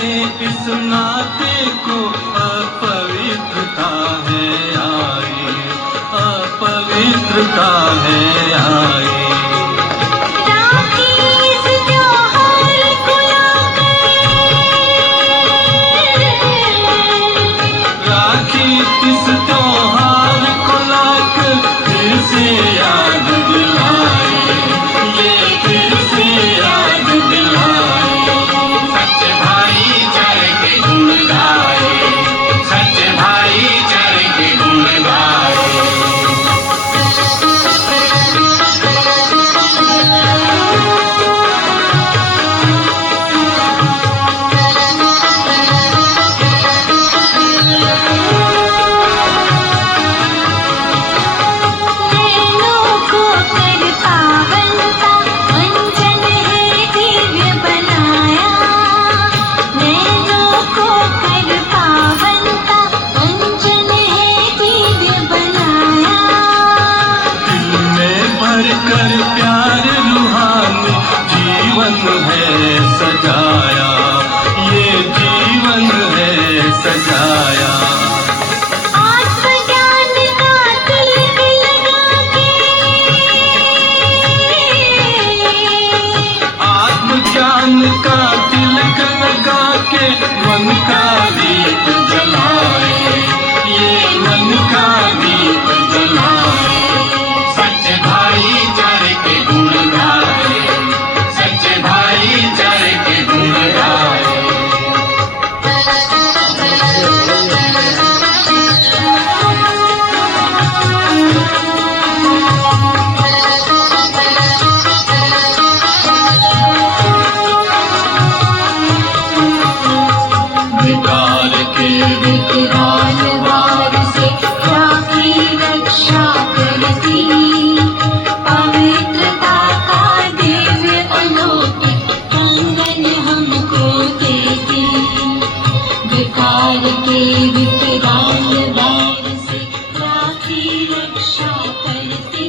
इस नाते को अपवित्रता है आई, अपवित्रता है आई। इस त्योहार को लाकर फिर से याद दिलाए, ये फिर से याद दिलाए। सच्चे भाईचारे के गुण गाए, सच्चे भाईचारे के गुण गाए। कर प्यार रूहानी जीवन है सजाया, ये जीवन है सजाया। आत्मज्ञान का तिलक लगा के, आत्मज्ञान का तिलक लगा के मन का दीप जलाए, ये मन का दीप जलाए। सच्चे भाईचारे के गुण गाए, सच्चे भाईचारे के गुण गाए। विकार के विकराल वार से राखी रक्षा करती, पवित्रता का दिव्य अलौकिक कंगन हमको देती। विकार के विकराल वार से राखी रक्षा करती,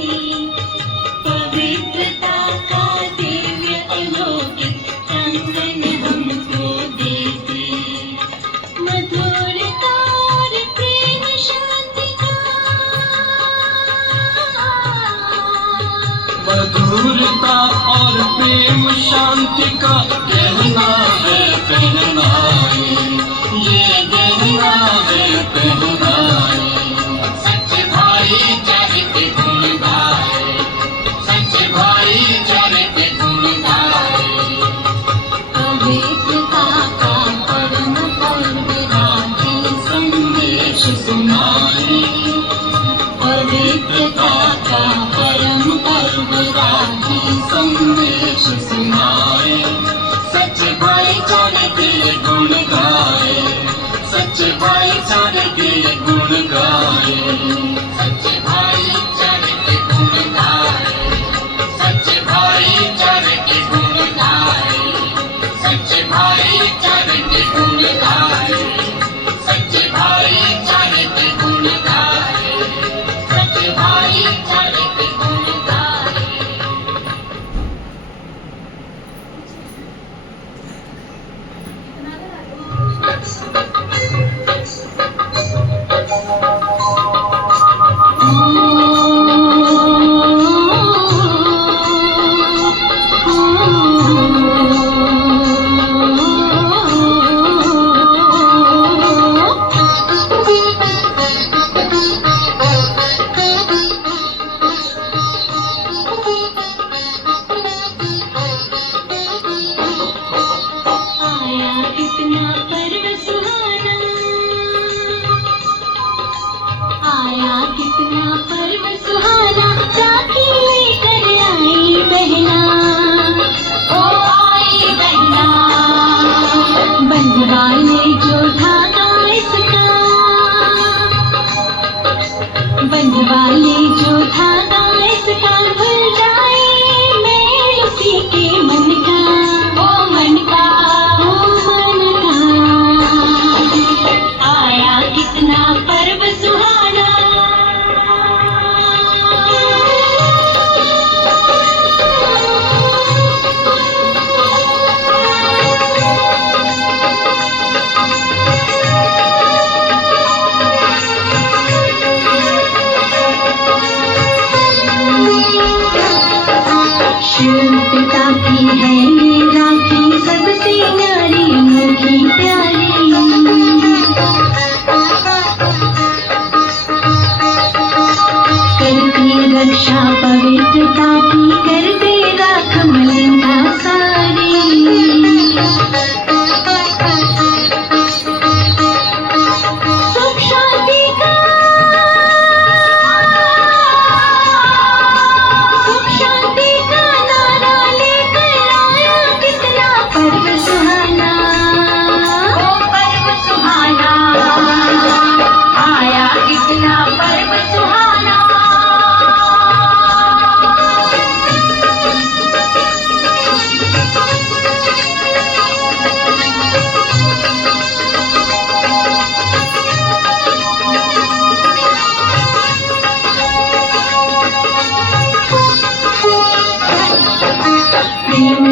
पवित्रता का दिव्य अलौकिक कंगन हमको देती। मधुरता और प्रेम शांति का, मधुरता और प्रेम शांति का गहना है पहनाए, ये गहना है पहनाए। सच्चे भाईचारे के गुण गाए, सच्चे भाईचारे के गुण गाए। पवित्रता का परम पर्व राखी संदेश सुनाए, पवित्रता का परम पर्व राखी संदेश सुनाए। सच्चे भाईचारे के गुण गाए, सच्चे भाईचारे के गुण गाए। सच्चे भाईचारे के गुण गाए, सच्चे भाईचारे के गुण गाए। सच्चे भाईचारे के गुण गाए, सच्चे भाईचारे के गुण गाए। सच्चे भाईचारे के गुण गाए। आया कितना पर्व सुहाना, आया कितना पर्व सुहाना, राखी लेकर आई बहना, ओ आई बहना। बंधवाले जो धागा इसका, बंधवाले जो धागा इसका, भूल जाए मैं उसी के मन का, ओ मन का, ओ मन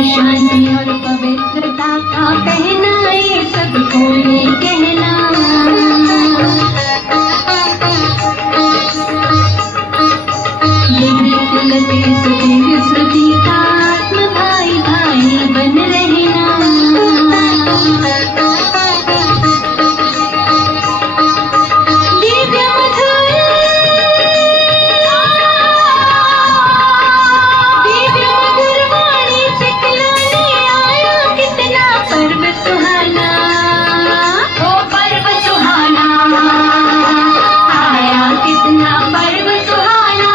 शांति और पवित्रता का कहना ये सबको ये कहना। ये गीत लते सुधीर स्मृति का आत्म भाई भाई बन रहना। दिव्य मधुर वाणी सिखलाने आया कितना पर्व सुहाना। ओ पर्व सुहाना आया कितना पर्व सुहाना।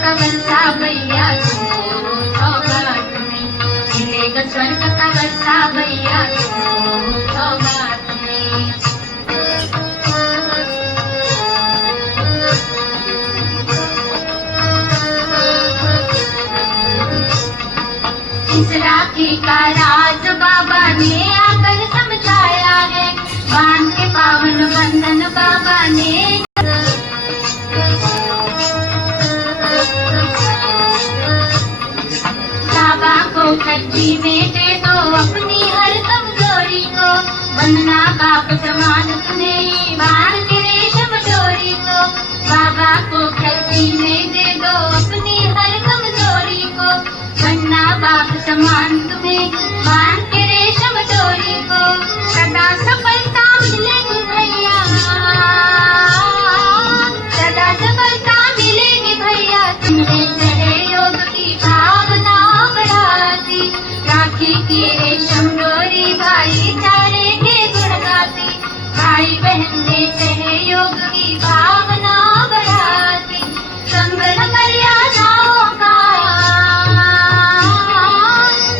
का वर्षा भैया तुमको सौगात में, मिलेगा स्वर्ग का वर्षा भैया तुमको सौगात में। इस राखी का राज बाबा ने आकर समझाया है, बांध के पावन बंधन बाबा ने। बाबा को खर्ची में दे दो अपनी हर कमजोरी को, बंधना बाप समान तुम्हें बांध के रेशम डोरी को। बाबा को खर्ची में दे दो अपनी हर कमजोरी को, बनना बाप समान तुम्हें बांध के रेशम डोरी को। सदा सफलता मिलेगी भैया, सदा सफलता मिलेगी भैया, तुम्हें सहयोग की भावना बढ़ाती, राखी की रेशम डोरी भाईचारे के गुण गाती, भाई बहन में सहयोग की भावना बढ़ाती, संगन मर्यादाओं का,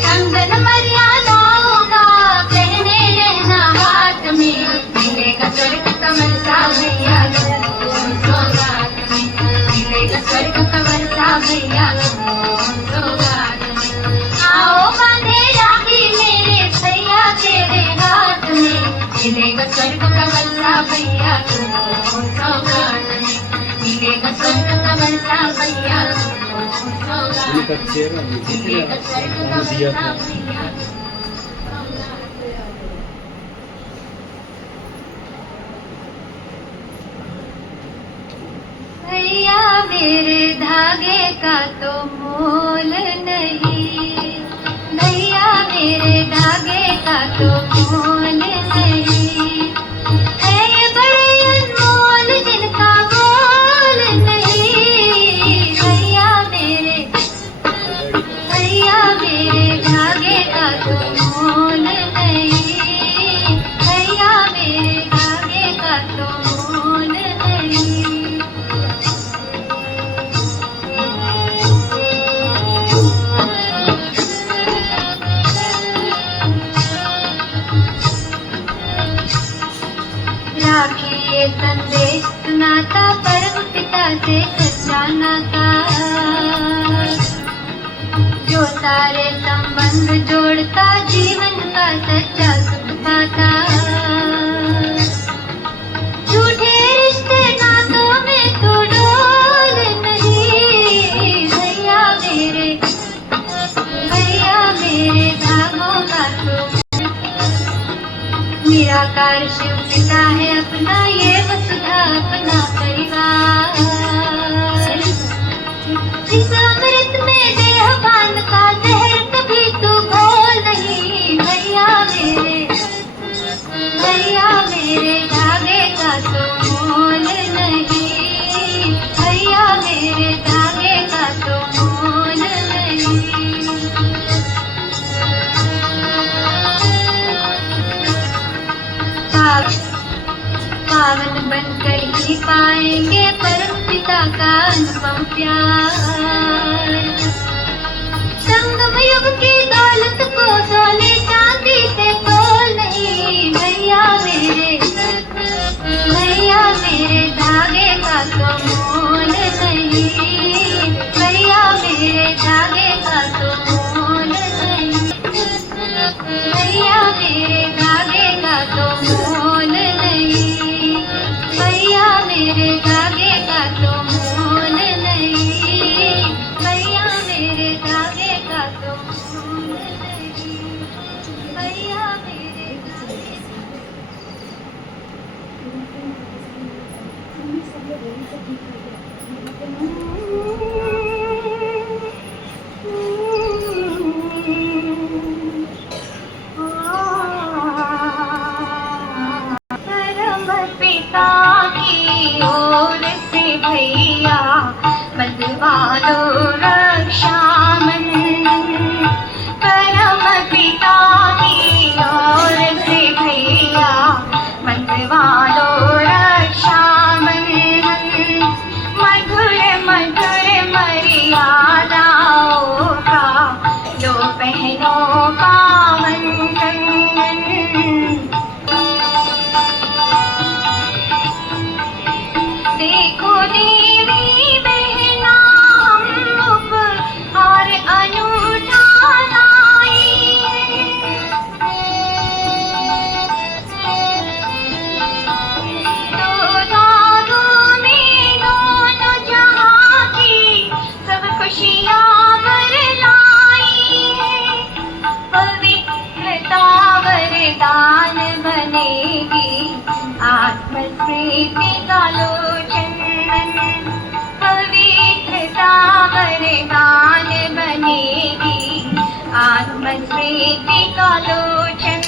संगन मर्यादाओं का पहने रहना हाथ में, मिलेगा स्वर्ग का वर्षा भैया तुमको सौगात में, मिलेगा स्वर्ग का वर्षा भैया तुमको सौगात में। आओ बांधे राखी मेरे भैया तेरे हाथ में, मिलेगा स्वर्ग का वर्षा भैया तुमको सौगात में, मिलेगा स्वर्ग का वर्षा भैया तुमको सौगात में, मिलेगा स्वर्ग का वर्षा भैया। भैया मेरे धागे का तो मोल नहीं, भैया मेरे धागे का तो मोल नहीं, है ये बड़े अनमोल जिनका मोल नहीं। भैया मेरे धागे का तो मोल नहीं, भैया मेरे धागे का तो मोल नहीं। राखी ये संदेश सुनाता परम पिता से सच्चा नाता, जो सारे संबंध जोड़ता जीवन का सच्चा सुख पाता। झूठे रिश्ते नातों में तो डोल नहीं, भैया मेरे धागों का तो निराकार शिव पिता है अपना, ये वसुधा अपना परिवार। इस अमृत में देहपान का जहर कभी तू घोल नहीं, भैया मेरे धागे का तो मोल नहीं, भैया मेरे धागे का तो मोल नहीं। पावन बनकर ही पाएंगे परम पिता का अनुपम प्यार। संगम युग की दौलत को सोने चांदी से तोल नहीं, भैया मेरे धागे का तो मोल नहीं, भैया मेरे धागे का तो मोल नहीं, भैया मेरे धागे का तो मोल नहीं, भैया मेरे धागे का तो मोल नहीं, भैया मेरे धागे का तो मोल नहीं, भैया मेरे धागे पिता की ओर से भैया बंधवा लो रक्षाबंधन, परम पिता की ओर से भैया बंधवा लो रक्षाबंधन। मधुर मधुर मरी देवी बहना हम उपहार अनूठा लाई। दो धागों में दोनों जहां की सब खुशियां बरलाई। पवित्रता वरदान बनेगी आत्मस्मृति का लोचन। पवित्रता वरदान बनेगी आत्मस्मृति का लोचन।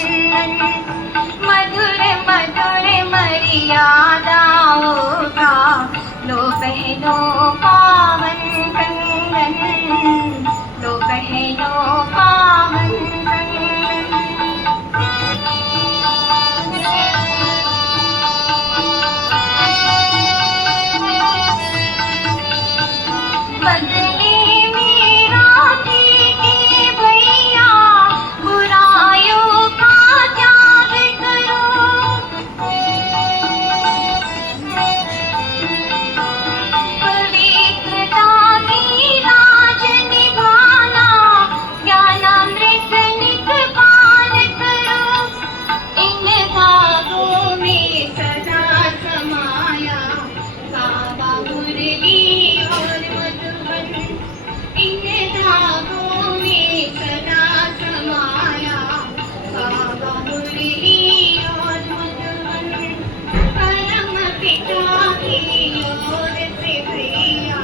मधुर मधुर मर्यादाओं का लो बहनों पावन कंगन। लो बहनों पावन कंगन। बदले में राखी के भैया बुराइयों का त्याग करो। पवित्रता की लाज निभाना ज्ञानामृत नित पान करो। इन धागों में सदा समाया बाबा मुरली और मधुबन। इन धागों में सदा समाया बाबा मुरली और मधुबन। परम पिता की ओर से भैया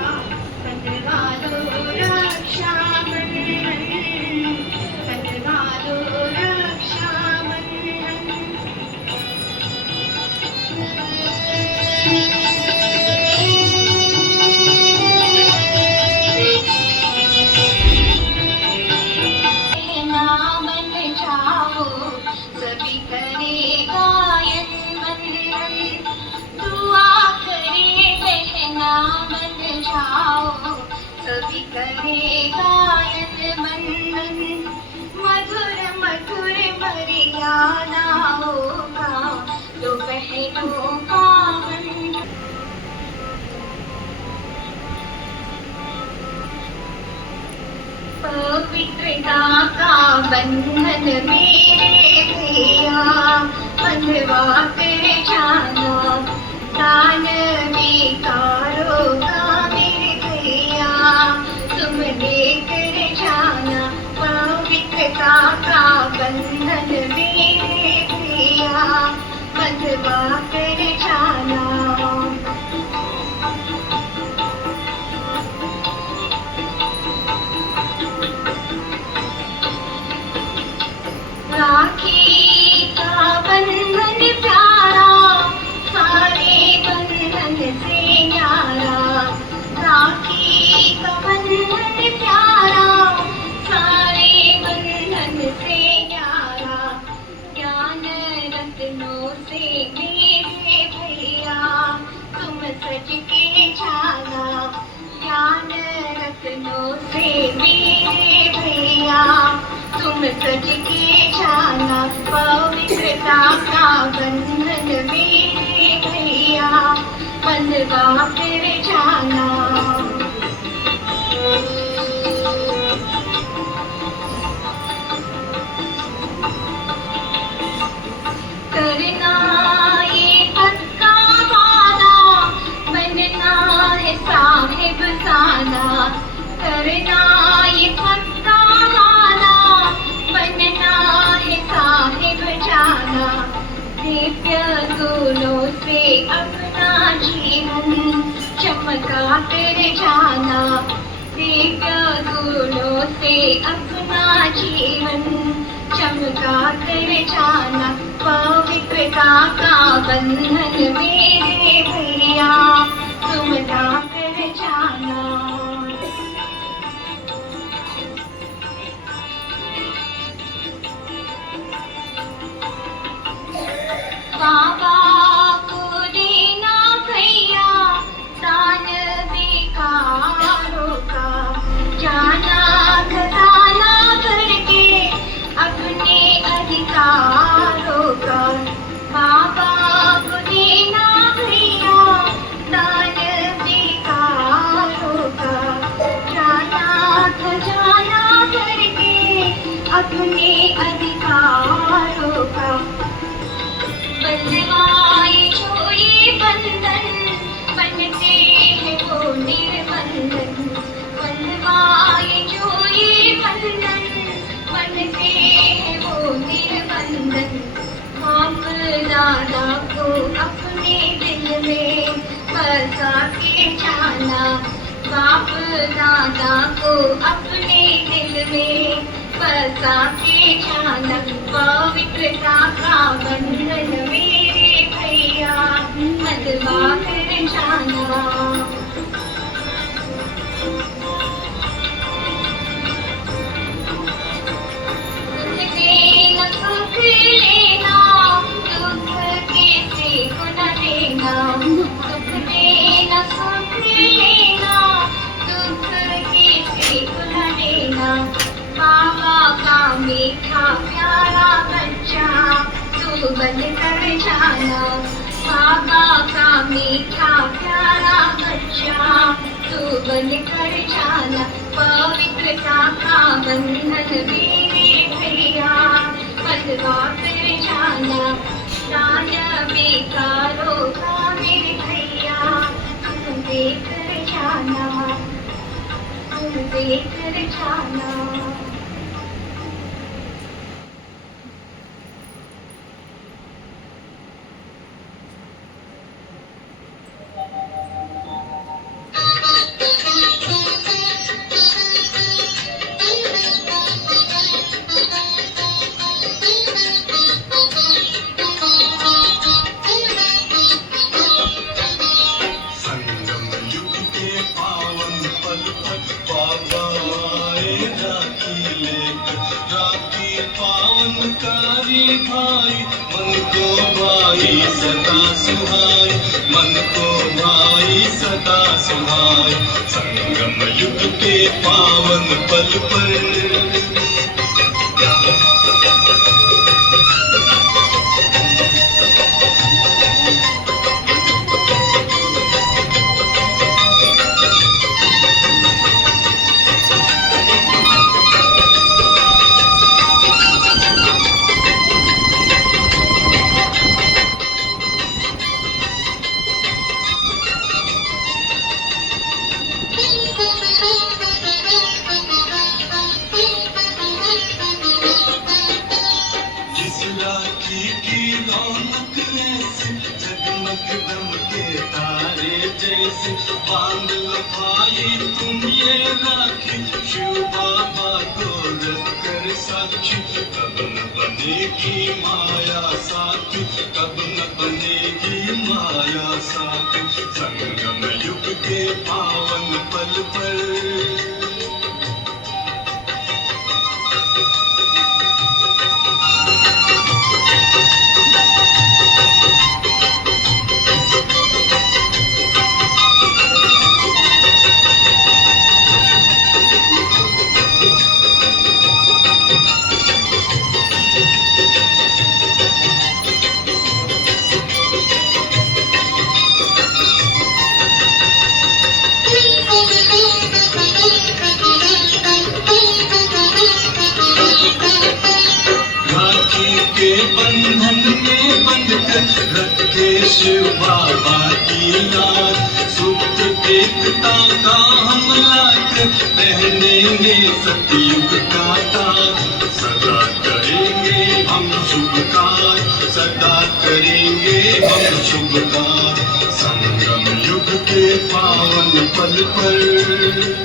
बंधवा दो रक्षा बंधन। बंधवा दो रक्षा बंधन। बहना बन जाओ सभी करे गायन बंधन। दुआ करे बहना बन जाओ सभी करे गायन बंधन। मधुर मधुर मर्यादाओं का लो बहनों पावन। पवित्रता का बंधन मेरे भैया बंधवा कर जाना। दान विकारों का मेरे भैया तुम लेकर जाना। पवित्रता का बंधन मेरे भैया बंधवा कर जाना। राखी का बंधन प्यारा सारे बंधन से न्यारा। राखी का बंधन प्यारा सारे बंधन से न्यारा। ज्ञान रत्नों से मेरे भैया तुम सज के जाना। ज्ञान रत्नों से मेरे भैया तुम सज के जाना। पवित्रता का बंधन मेरे भैया बंधवा कर जाना। करना ये पक्का वादा बनना है साहिब सादा। करना ये पक्का वादा बनना है साहिब जाना। दिव्य गुणों से अपना जीवन चमका कर जाना। दिव्य गुणों से अपना जीवन चमका कर जाना। पवित्रता का बंधन मेरे भैया तुम ला कर जाना। बाबा को देना भैया दान विकारों का। जाना खजाना करके अपने अधिकारों का। बाबा को देना भैया दान बाप दादा को अपने दिल में बसा के जाना, पवित्रता का बंधन मेरे भैया मलवा कर जाना। सुख लेना दुख किसी को न देना, सुख देना सुख लेना दुख किसी को न देना। बाबा का मीठा प्यारा बच्चा तू बन कर जाना, बाबा का मीठा प्यारा बच्चा तू बन कर जाना। पवित्रता का बंधन मेरे भैया मलवा कर जाना। दान बेकारो का मेरे भैया तुम देकर जाना, तुम देकर जाना। भाई मन को भाई सदा सुहाय, मन को भाई सदा सुहाय। संगम युग के पावन पल पर बांध लो भाई तुम ये राखी, शिव बाबा को रख कर साक्षी। कब न बनेगी माया साथी, कब न बनेगी माया साथी। संगम युग के पावन पल पर शिव बाबा की लाज, सुख एकता का हम लाज पहनेंगे सतयुग का ताज। सदा करेंगे हम शुभ कार्य, सदा करेंगे हम शुभ कार्य। संगम युग के पावन पल पर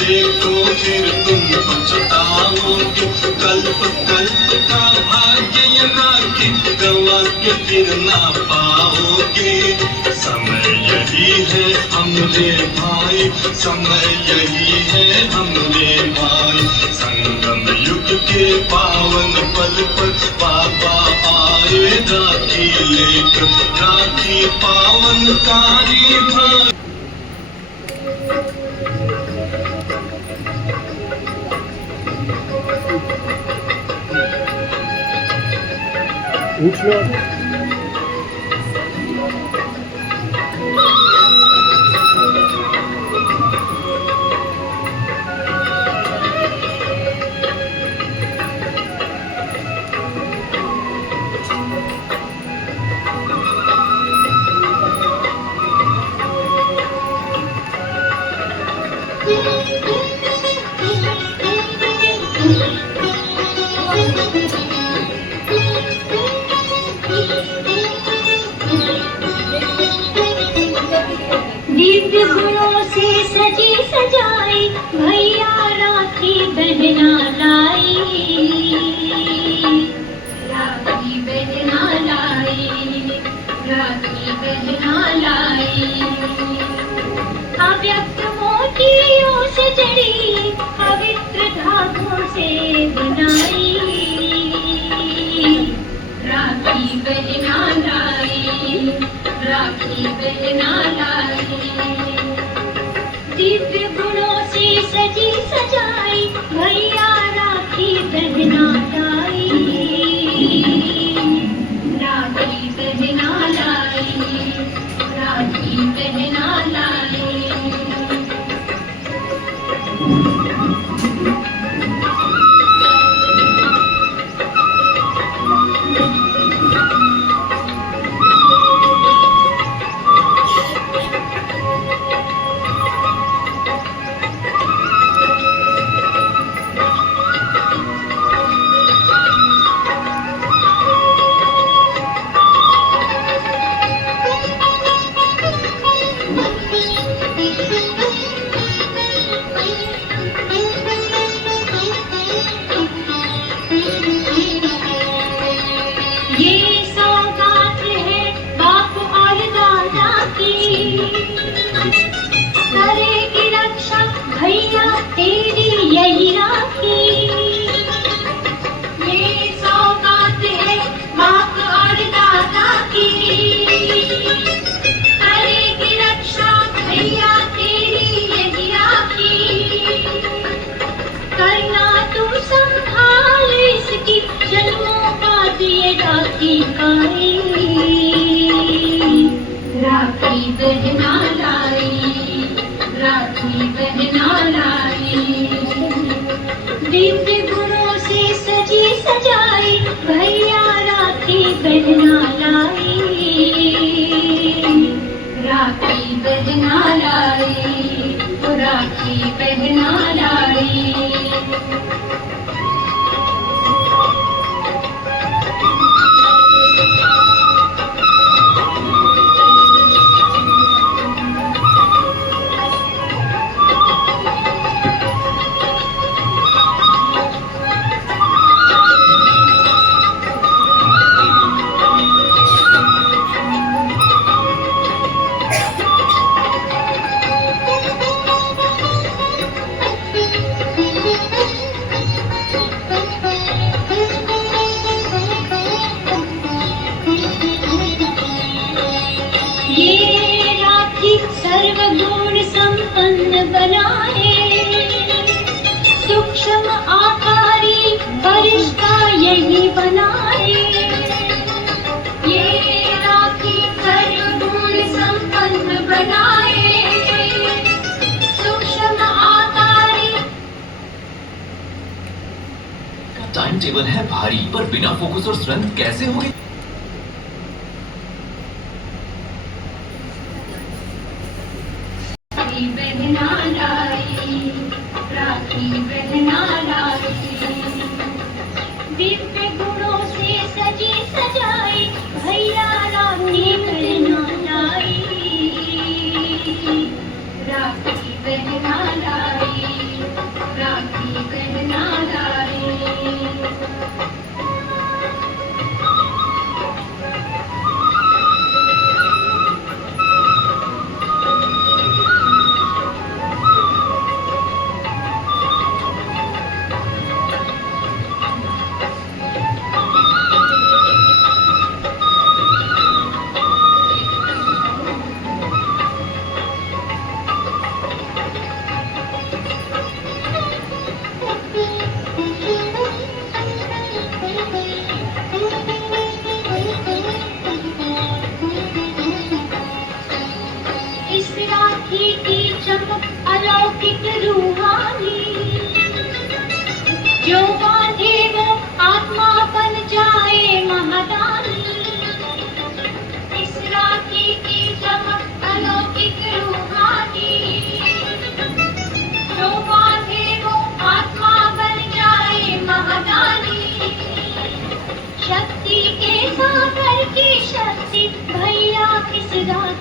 देखो फिर तुम पछताओगे। कल्प कल्प का भाग्य ये राखी, गवा के फिर ना पाओगे। समय यही है हमरे भाई, समय यही है हमरे भाई। संगम युग के पावन पल पर बाबा आए राखी लेकर, राखी पावनकारी भाई। उठलो दिव्य गुणों से सजी सजाई भैया राखी बहना लाई, राखी बहना लाई, राखी बहना लाई। अव्यक्त मोतियों से जड़ी पवित्र धागों से बनाई, राखी बहना लाई, राखी बहना लाई। दिव्य गुणों से सजी सजाई भैया राखी बहना लाई, राखी बहना लाई, राखी बहना लाई। ये सौगात है बाप और दादा की, करेगी रक्षा भैया तेरी यही राखी। ये सौगात है बाप और दादा की, करेगी रक्षा भैया तेरी यही राखी। करना तुम संभाल इसकी जन्मों बाद ये राखी आई, राखी बहना लाई, राखी बहना लाई। दिव्य गुणों से सजी सजाई भैया राखी बहना लाई, राखी बहना लाई, राखी बहना लाई। सर्वगुण संपन्न बनाए, सूक्ष्म आकारी फरिश्ता यही बनाए। ये राखी सर्वगुण संपन्न बनाए, सूक्ष्म आकारी। टाइम टेबल है भारी, पर बिना फोकस और स्ट्रेंथ कैसे होगी? राखी बहना लाई, राखी बहना लाई। दिव्य गुणों से सजी सजाई भैया राखी बहना लाई, राखी बहना लाई, राखी बहना लाई।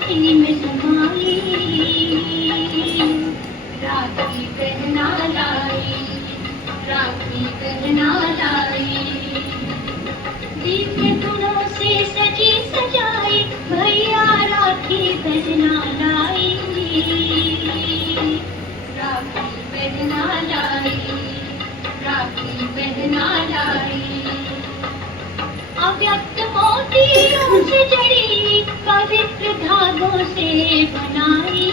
इनमें समाई राखी पहना लाई, राखी पहना लाई। दिव्य गुणों से सजी सजाई भैया राखी पहना लाई, राखी पहना लाई, राखी पहना लाई। अव्यक्त मोतियों से जड़ी पवित्र धागों से बनाई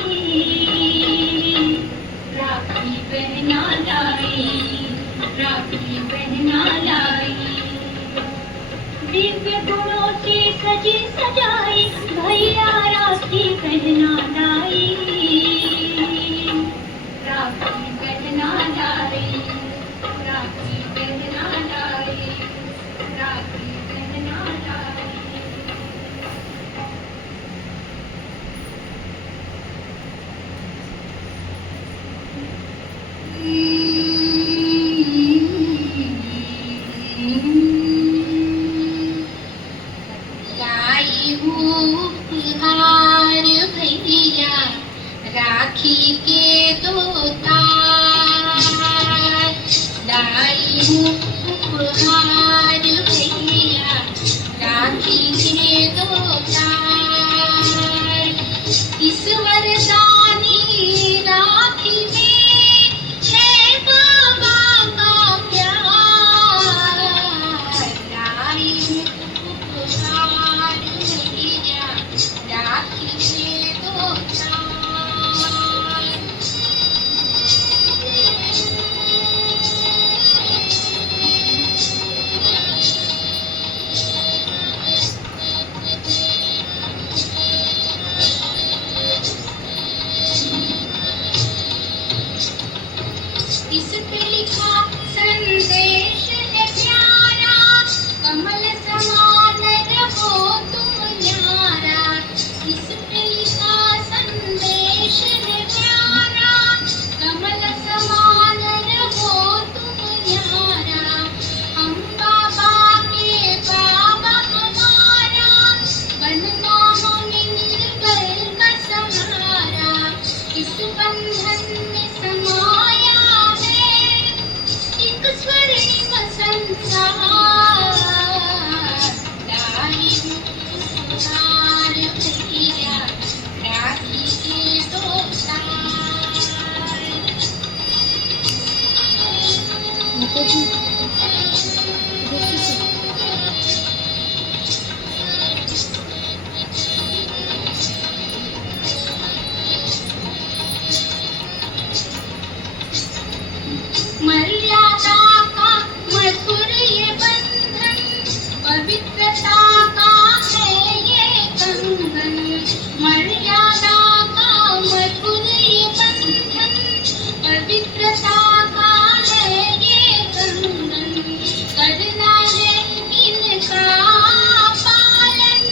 राखी पहना लाई, राखी पहना लाई। दिव्य गुणों से सजी सजाई भैया राखी पहना लाई, राखी पहना लाई, राखी पहना लाई, राखी पहना लाई। लाई हूँ उपहार भैया राखी के दो तार, लाई हूँ उपहार भैया राखी के दो तार। इस वरदानी राखी में है बाबा का प्यार, लाई हूँ उपहार भैया राखी के दो तार। इस पे लिखा संदेश है प्यारा, कमल समान रहो तुम न्यारा। इस पे लिखा संदेश है प्यारा, कमल समान रहो तुम न्यारा। हम बाबा के बाबा हमारा, बनना हमें निर्बल का सहारा। इस बंधन में समाया है एक स्वर्णिम संसार, लाई हूँ उपहार भैया राखी के दो तार। मर्यादा का मधुर ये बंधन, पवित्रता का है ये कंगन। मर्यादा का मधुर ये बंधन, पवित्रता का है ये कंगन। करना है इनका पालन,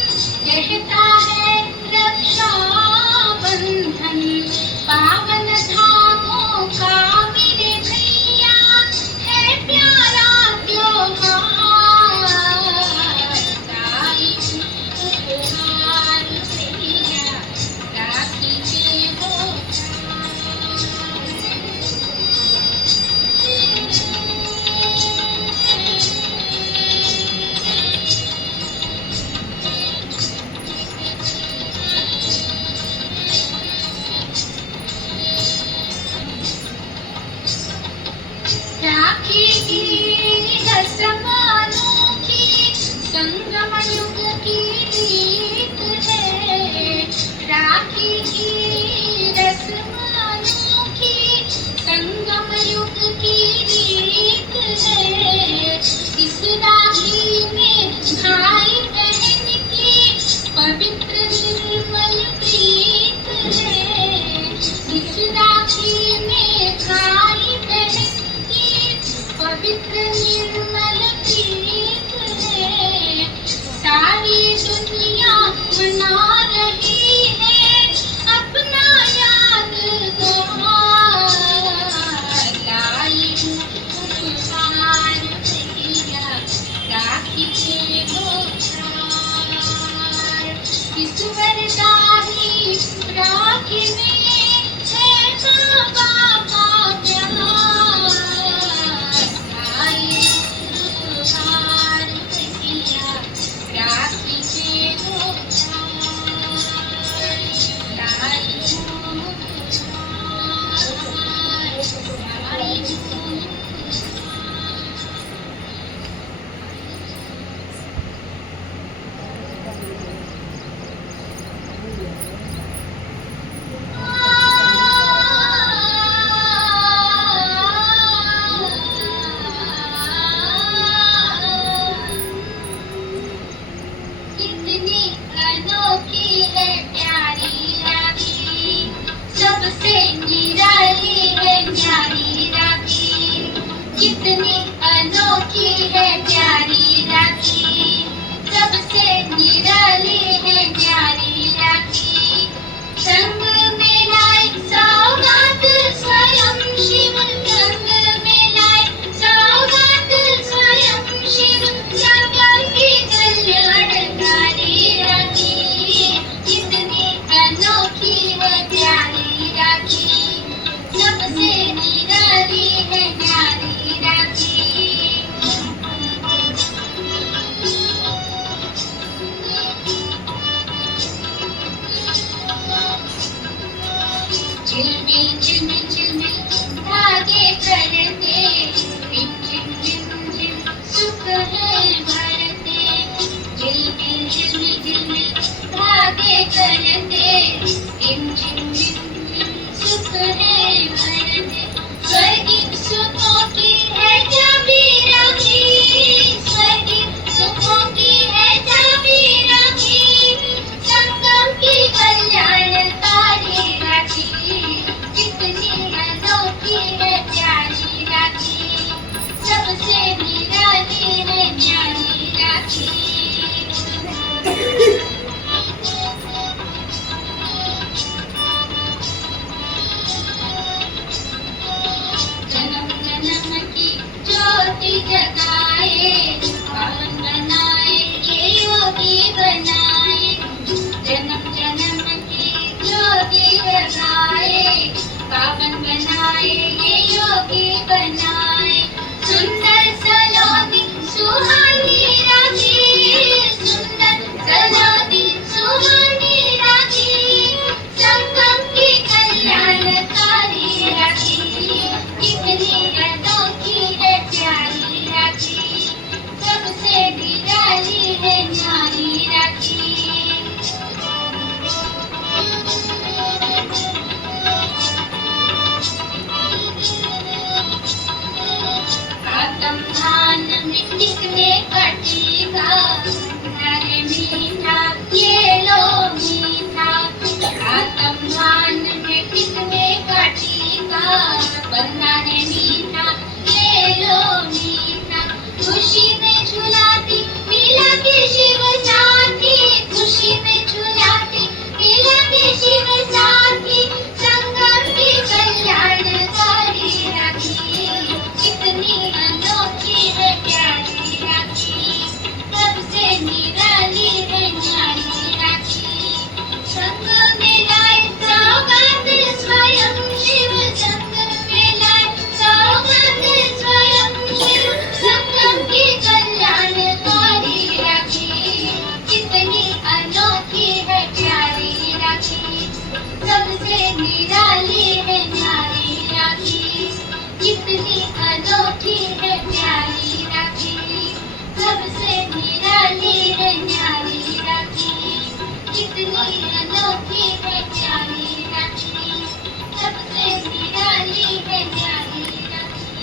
कहता है रक्षा बंधन। पावन धामों का मेरे भैया है प्यारा त्योहार, लाई हूँ उपहार भैया राखी के दो राखी की रस्म अनोखी, संगम युग की रीत है। राखी की रस्म अनोखी, संगम युग की रीत है। इस राखी में भाई बहन की पवित्र निर्मल प्रीत है। इस राखी में भाई बहन की पवित्र निर्मल प्रीत है। सारी दुनिया मना रही है अपना यादगार, लाई हूँ उपहार भैया राखी ईश्वरदाही राखी में है बाबा का प्यार आई तुहार किया राखी के कितनी अनोखी है प्यारी राखी सबसे निराली है न्यारी राखी कितनी अनोखी है प्यारी राखी सबसे निराली है न्यारी राखी संग में लाए सौगात स्वयं शिव संग में लाए सौगात स्वयं शिव संगम की कल्याणकारी राखी कितनी अनोखी है प्यारी राखी सबसे निराली है न्यारी राखी झिलमिल झिलमिल झिलमिल धागे करते झिम झिम झिम झिम सुख है भरते झिलमिल झिलमिल झिलमिल धागे करते झिम झिम झिम झिम सुख है भरते स्वर्गीय सुखों की है चाबी राखी स्वर्गीय सुखों की है चाबी राखी संगम की कल्याणकारी राखी कितनी अनोखी है प्यारी राखी सबसे निराली है न्यारी राखी जन्म जन्म की ज्योति जगाए पावन बनाए ये योगी बनाए जन्म जन्म की ज्योति जगाए पावन बनाए ये योगी बनाए सुंदर सलोनी सुहानी राखी सुंदर सलोनी सुहानी राखी संगम की कल्याणकारी राखी कितनी अनोखी है प्यारी राखी सबसे निराली है न्यारी राखी आतम धान में किसने कटेगा अरे मीठा ये लो मीठा आतम धान में किसने कटेगा बंदा है मीठा ये लो मीठा खुशी में झुलाती मिला के शिव साथी खुशी में झुलाती मिला के शिव साथी संगम की कल्याणकारी राखी कितनी अनोखी है प्यारी राखी सबसे निराली है न्यारी राखी संग में लाए सौगात स्वयं शिव संग में लाए सौगात स्वयं शिव संगम की कल्याणकारी राखी कितनी अनोखी है प्यारी राखी सबसे निराली है न्यारी राखी कितनी अनोखी है प्यारी राखी सबसे निराली है न्यारी राखी कितनी अनोखी है प्यारी राखी सबसे निराली है न्यारी राखी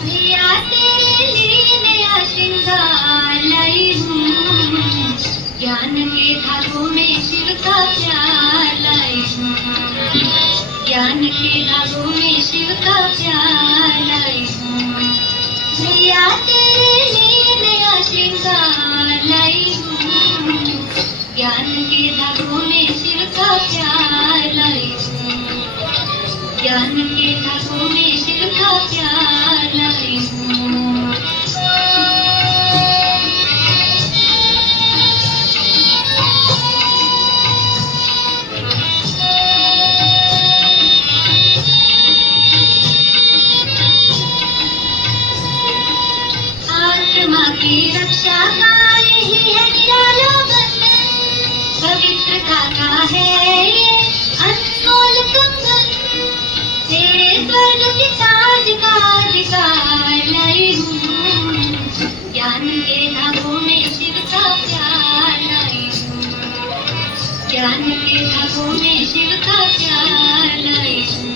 भैया तेरे लिए नया श्रृंगार लाई हूँ ज्ञान के धागों में शिव का प्यार लाई हूँ ज्ञान के धागों में शिव का प्यार लाई हूँ। भैया तेरे लिए नया श्रृंगार लाई हूँ। ज्ञान के धागों में शिव का प्यार लाई हूँ। ज्ञान के धागों में शिव का प्यार लाई हूँ। आत्मा की रक्षा का यही है निराला बंधन। पवित्रता का है ये अनमोल कंगन। तेरे स्वर्ग के ताज का अधिकार लाई हूँ। ज्ञान के धागों में शिव का प्यार लाई हूँ। ज्ञान के धागों में शिव का प्यार लाई हूँ।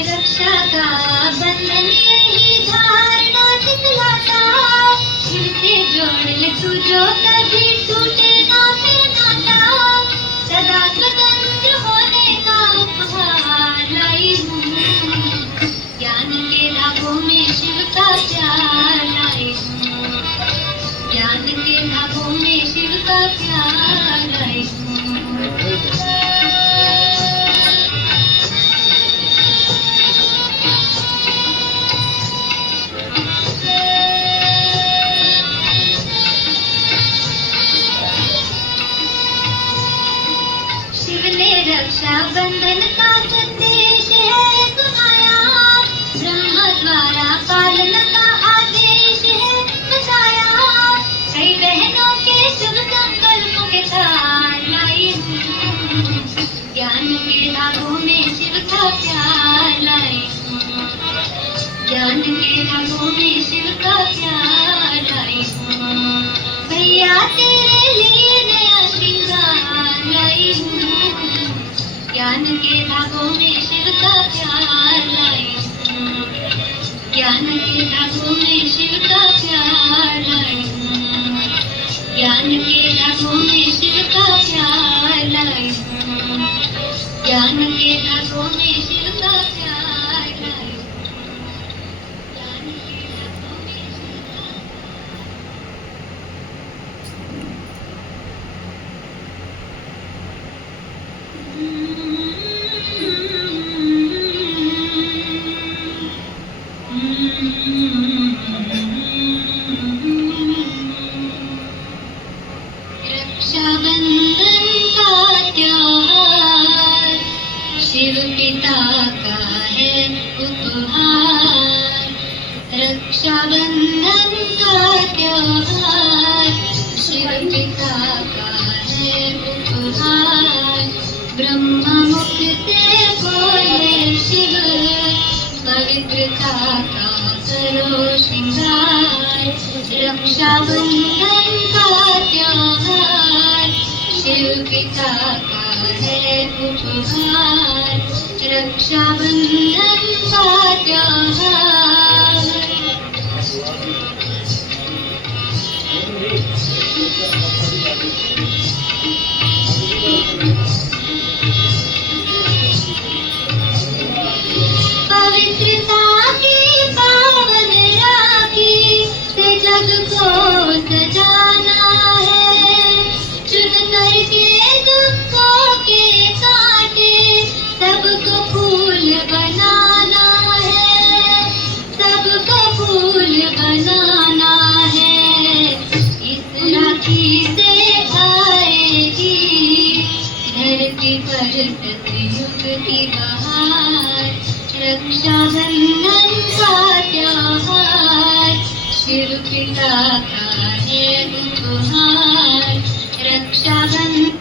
रक्षा का बंधन यही धारणा सिखलाता। इनसे जोड़ ले तू जो कभी टूटे ना फिर नाता। सदा स्वतंत्र होने का उपहार लाई हूँ। ज्ञान के धागों में शिव का प्यार लाई हूँ। ज्ञान के धागों में शिव का प्यार लाई हूँ। शिव ने रक्षा बंधन का संदेश है सुनाया। ब्रह्मा द्वारा पालन का आदेश है बताया। कई बहनों के शुभ संकल्पों के तार लाई हूँ। ज्ञान के धागों में शिव का प्यार लाई हूँ। ज्ञान के धागों में शिव का प्यार लाई हूँ। भैया तेरे लिए नया श्रृंगार लाई हूँ। ज्ञान के धागों में शिव का प्यार लाई हूँ। ज्ञान के धागों में शिव का प्यार लाई हूँ। ज्ञान के धागों में शिव का प्यार लाई हूँ। ज्ञान के धागों में शिव का प्यार लाई हूँ। ज्ञान के धागों में शिव का रक्षाबंधन का त्योहार शिव पिता का है उपहार। रक्षाबंधन का त्योहार शिव पिता का है उपहार। ब्रह्मा मुख से बोले शिव पवित्रता का करो श्रृंगार। रक्षाबंधन का त्योहार शिव पिता का है उपहार। रक्षाबंधन का त्योहार पवित्रता की पावन राखी से जग को सजाना है। चुन करके दुखों के कांटे सबको फूल बनाना है। सबको फूल बनाना है। इस राखी से आएगी धरती पर सतयुग की बहार। रक्षाबंधन का त्योहार शिव पिता का है उपहार। रक्षाबंधन